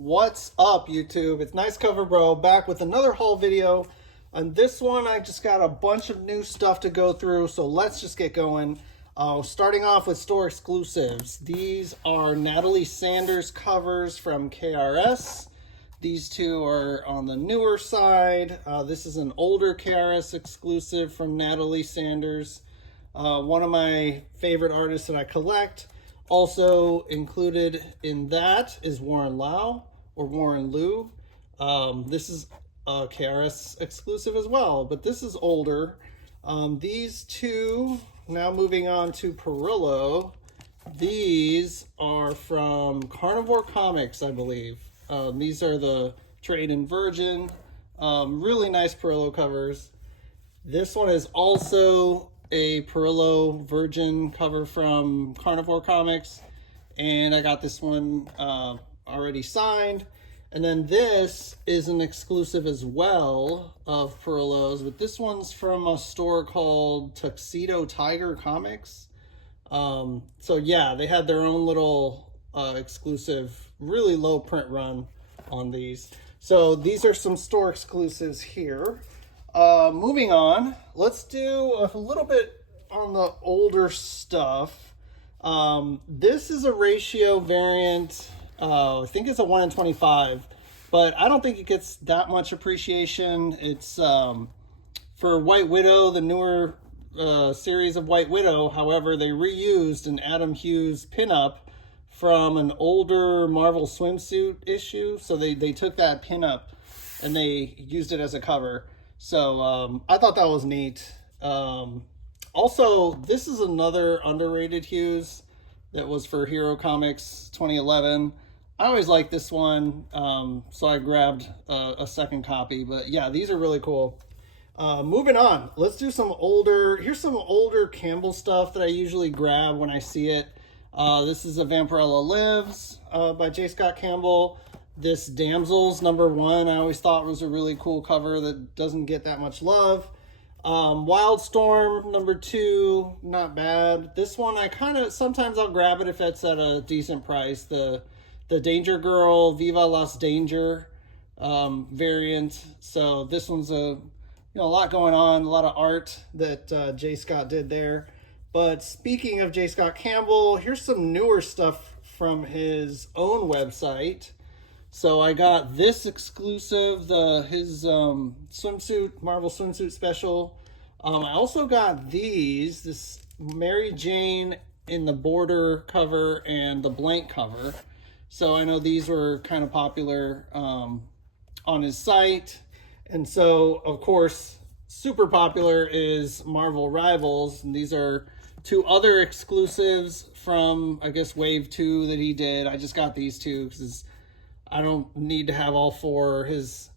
What's up, YouTube? It's Nice Cover Bro back with another haul video. On this one, I just got a bunch of new stuff to go through, so let's just get going. Starting off with store exclusives. These are Natalie Sanders covers from KRS. These two are on the newer side. This is an older KRS exclusive from Natalie Sanders. One of my favorite artists that I collect. Also included in that is Warren Lau or Warren Liu. This is a KRS exclusive as well, but this is older. These two, now moving on to Perillo. These are from Carnivore Comics, I believe. These are the trade in Virgin. Really nice Perillo covers. This one is also a Perillo Virgin cover from Carnivore Comics, and I got this one already signed. And then this is an exclusive as well of Perillo's, but this one's from a store called Tuxedo Tiger Comics. So yeah, they had their own little exclusive, really low print run on these. So these are some store exclusives here. Moving on, let's do a little bit on the older stuff. This is a ratio variant. I think it's a 1 in 25, but I don't think it gets that much appreciation. It's for White Widow, the newer series of White Widow. However, they reused an Adam Hughes pinup from an older Marvel swimsuit issue. So they took that pinup and they used it as a cover. So I thought that was neat. Also, this is another underrated Hughes that was for Hero Comics 2011. I always liked this one, so I grabbed a second copy. But yeah, these are really cool. Moving on, let's do some older. Here's some older Campbell stuff that I usually grab when I see it. This is a Vampirella Lives by J. Scott Campbell. This Damsels #1 I always thought was a really cool cover that doesn't get that much love. Wildstorm #2, not bad. This one I sometimes I'll grab it if it's at a decent price. The Danger Girl Viva Las Danger variant. So this one's a lot going on, a lot of art that J. Scott did there. But speaking of J. Scott Campbell, here's some newer stuff from his own website. So I got this exclusive, his swimsuit, Marvel swimsuit special. I also got this Mary Jane in the border cover and the blank cover. So I know these were kind of popular on his site. And so, of course, super popular is Marvel Rivals. And these are two other exclusives from, I guess, Wave 2 that he did. I just got these two because I don't need to have all four. His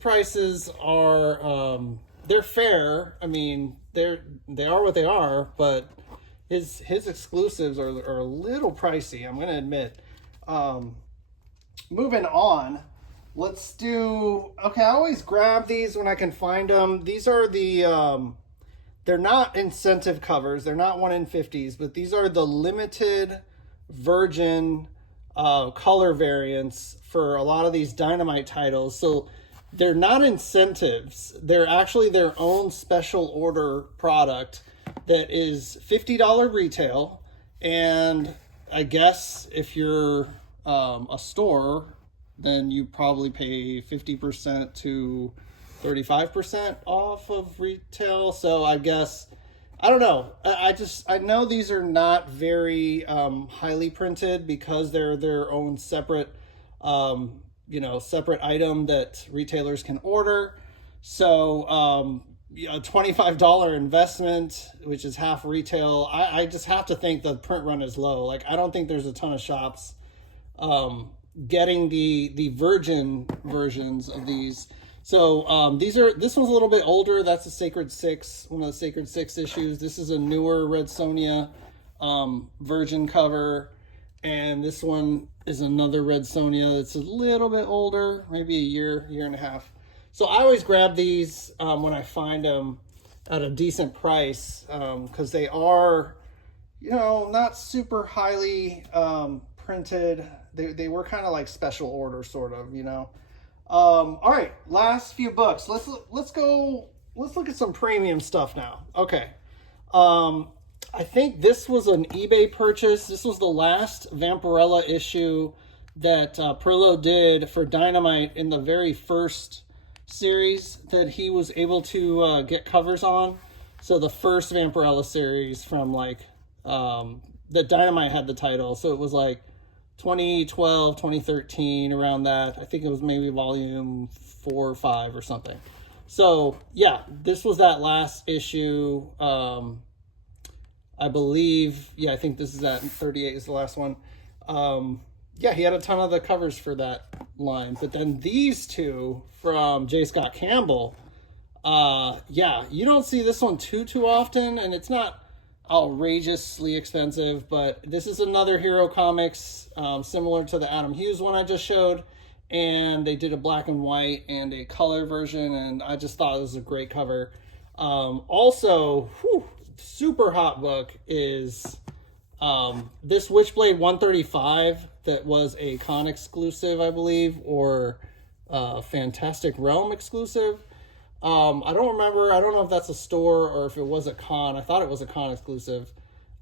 prices are they're fair. I mean, they are what they are, but his exclusives are a little pricey, I'm gonna admit. Moving on, let's do. Okay, I always grab these when I can find them. These are the they're not incentive covers. They're not 1 in 50s, but these are the limited Virgin color variants for a lot of these Dynamite titles. So they're not incentives. They're actually their own special order product that is $50 retail. And I guess if you're a store, then you probably pay 50% to 35% off of retail. So I guess, I don't know. I know these are not very highly printed because they're their own separate, separate item that retailers can order. So a $25 investment, which is half retail. I just have to think the print run is low. Like, I don't think there's a ton of shops getting the Virgin versions of these. So this one's a little bit older. That's a Sacred 6, one of the Sacred 6 issues. This is a newer Red Sonja Virgin cover. And this one is another Red Sonja that's a little bit older, maybe a year and a half. So I always grab these when I find them at a decent price because they are, not super highly printed. They were kind of like special order, sort of, you know. All right, last few books. Let's look at some premium stuff now. Okay. I think this was an eBay purchase. This was the last Vampirella issue that Perillo did for Dynamite in the very first series that he was able to get covers on. So the first Vampirella series from like that Dynamite had the title. So it was like 2012, 2013, around that. I think it was maybe volume 4 or 5 or something. So yeah, this was that last issue. I believe, yeah, I think this is that 38 is the last one. Yeah, he had a ton of the covers for that line. But then these two from J. Scott Campbell, yeah, you don't see this one too often, and it's not outrageously expensive, but this is another Hero Comics, similar to the Adam Hughes one I just showed, and they did a black and white and a color version, and I just thought it was a great cover. Also, super hot book is this Witchblade 135 that was a Con exclusive, I believe, or Fantastic Realm exclusive. I don't remember. I don't know if that's a store or if it was a Con. I thought it was a Con exclusive.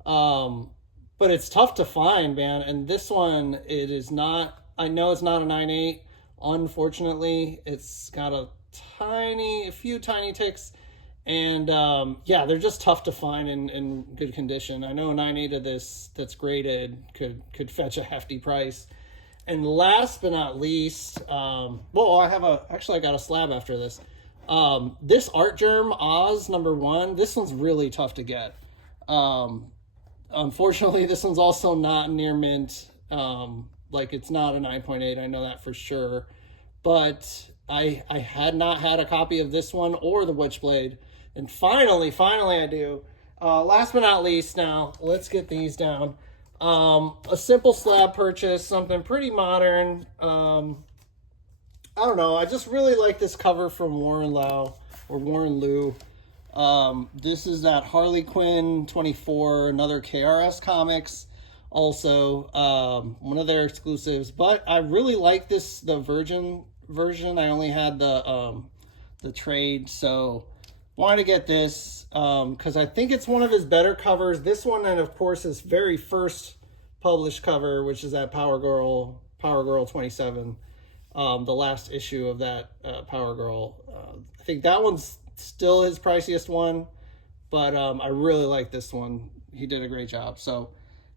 But it's tough to find, man. And this one, it is not, I know it's not a 9.8. Unfortunately, it's got a few tiny ticks. And yeah, they're just tough to find in good condition. I know a 9.8 of this that's graded could fetch a hefty price. And last but not least, well, I got a slab after this. This Artgerm Oz #1, this one's really tough to get. Unfortunately, this one's also not near mint. Like, it's not a 9.8, I know that for sure. But I had not had a copy of this one or the Witchblade. And finally I do. Last but not least, now, let's get these down. A simple slab purchase, something pretty modern. I don't know. I just really like this cover from Warren Liu. This is that Harley Quinn 24, another KRS Comics, also one of their exclusives. But I really like the Virgin version. I only had the trade, so wanted to get this because I think it's one of his better covers. This one, and of course his very first published cover, which is that Power Girl 27. The last issue of that Power Girl. I think that one's still his priciest one, but I really like this one. He did a great job. So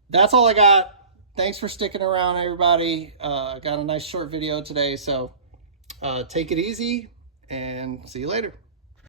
that's all I got. Thanks for sticking around, everybody. Got a nice short video today, so take it easy and see you later.